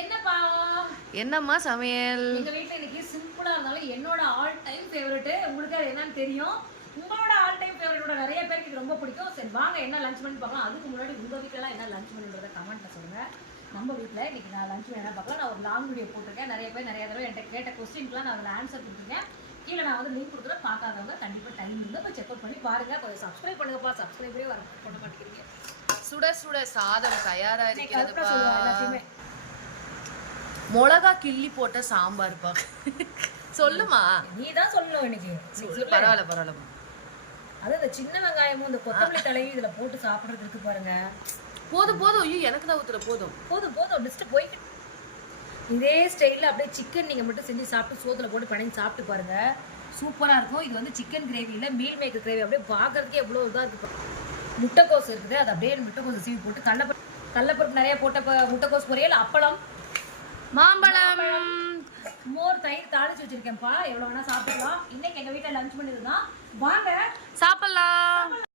என்னப்பா என்னம்மா சமையல்? எங்க வீட்ல இன்னைக்கு சிம்பிளா இருந்தாலும் என்னோட ஆல் டைம் ஃபேவரட். உங்களுக்கு அது என்னன்னு தெரியும். உங்களோட ஆல் டைம் ஃபேவரட்டோட நிறைய பேருக்கு இது ரொம்ப பிடிக்கும். சரி வாங்க என்ன லஞ்ச் பண்ணி பார்க்கலாம். அதுக்கு முன்னாடி உங்க வீட்லலாம் என்ன லஞ்ச் பண்ணுன்றத கமெண்ட்ல சொல்லுங்க. நம்ம வீட்டில் இன்னைக்கு நான் லஞ்ச் என்ன பார்க்கலாம். நான் ஒரு லாங் வீடியோ போட்டிருக்கேன். நிறைய பேர் நிறைய தடவை என்கிட்ட கேட்ட கொஸ்டின்க்குலாம் நான் அதில் ஆன்சர் கொடுத்துருக்கேன். கீழே நான் வந்து லிங்க் கொடுக்குறேன். பார்க்காதவங்க கண்டிப்பாக டைம் இருந்தால் போய் செக் அவுட் பண்ணி பாருங்க. கொஞ்சம் சப்ஸ்கிரைப் பண்ணுங்கப்பா. சப்ஸ்கிரைபே வர பண்ண மாட்டேங்கிறீங்க. சுட சுட சாதம் தயாரா இருக்கிறதுப்பா. எல்லாத்தையுமே மிளகா கிள்ளி போட்ட சாம்பார் பா. சொல்லுமா, நீ தான் சொல்லணும் இன்னைக்கு. பரவாயில்ல பரவாயில்ல. அது இந்த சின்ன வெங்காயமும் இந்த கொத்தமல்லி தலையும் இதுல போட்டு சாப்பிடுறதுக்கு இருக்கு பாருங்க. போதும் போதும். ஐயோ எனக்கு தான் ஊத்துற. போதும் போதும் போதும். லிஸ்ட் போய்கிட்டு இதே ஸ்டைலில் அப்படியே சிக்கன் நீங்கள் மட்டும் செஞ்சு சாப்பிட்டு சோத்துல போட்டு பிணைஞ்சு சாப்பிட்டு பாருங்க. சூப்பராக இருக்கும். இது வந்து சிக்கன் கிரேவியில் மீல் மேக்கர் கிரேவி. அப்படியே பார்க்கறதுக்கே எவ்வளோ இதாக இருக்குது. முட்டைக்கோஸ் இருக்குது. அது அப்படியே முட்டைக்கோஸ் சீவி போட்டு கடலைப்பருப்பு நிறைய போட்ட முட்டைக்கோஸ் பொரியல், அப்பளம், மாம்பழம், மோர், தயிர் தாளிச்சு வச்சிருக்கேன்ப்பா. எவ்வளோ வேணா சாப்பிடலாம். இன்னைக்கு எங்கள் வீட்டில் லஞ்ச் பண்ணிருந்தா வாங்க சாப்பிடலாம்.